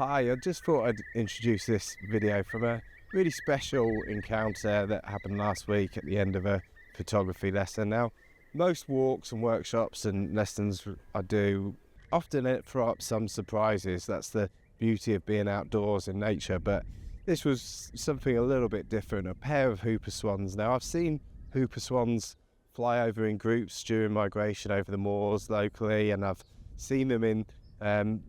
Hi, I just thought I'd introduce this video from a really special encounter that happened last week at the end of a photography lesson. Now, most walks and workshops and lessons I do often throw up some surprises. That's the beauty of being outdoors in nature, but this was something a little bit different, a pair of Whooper Swans. Now, I've seen Whooper Swans fly over in groups during migration over the moors locally, and I've seen them in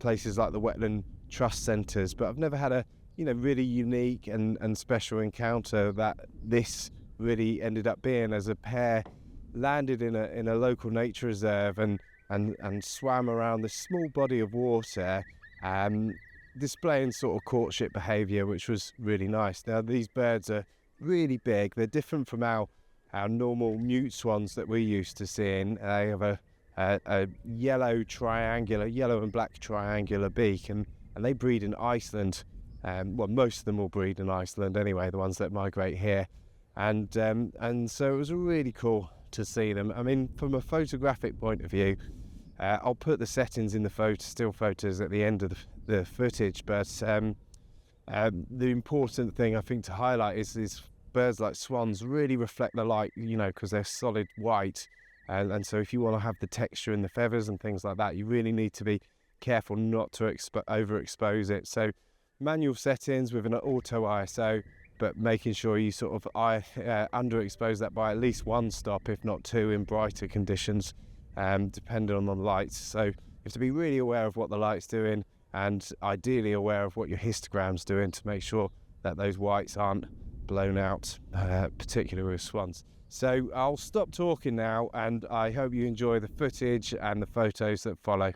places like the wetland trust centres, but I've never had a really unique and special encounter that this really ended up being, as a pair landed in a local nature reserve and swam around this small body of water, displaying sort of courtship behaviour, which was really nice. Now, these birds are really big. They're different from our normal mute swans that we're used to seeing. They have a yellow and black triangular beak, and they breed in Iceland. Well, most of them will breed in Iceland anyway, the ones that migrate here. And so it was really cool to see them. I mean, from a photographic point of view, I'll put the settings in the still photos at the end of the footage, but the important thing I think to highlight is birds like swans really reflect the light, because they're solid white. And so if you want to have the texture in the feathers and things like that, you really need to be careful not to overexpose it. So manual settings with an auto ISO, but making sure you sort of underexpose that by at least one stop, if not two, in brighter conditions, depending on the lights. So you have to be really aware of what the light's doing, and ideally aware of what your histogram's doing to make sure that those whites aren't blown out, particularly with swans. So I'll stop talking now, and I hope you enjoy the footage and the photos that follow.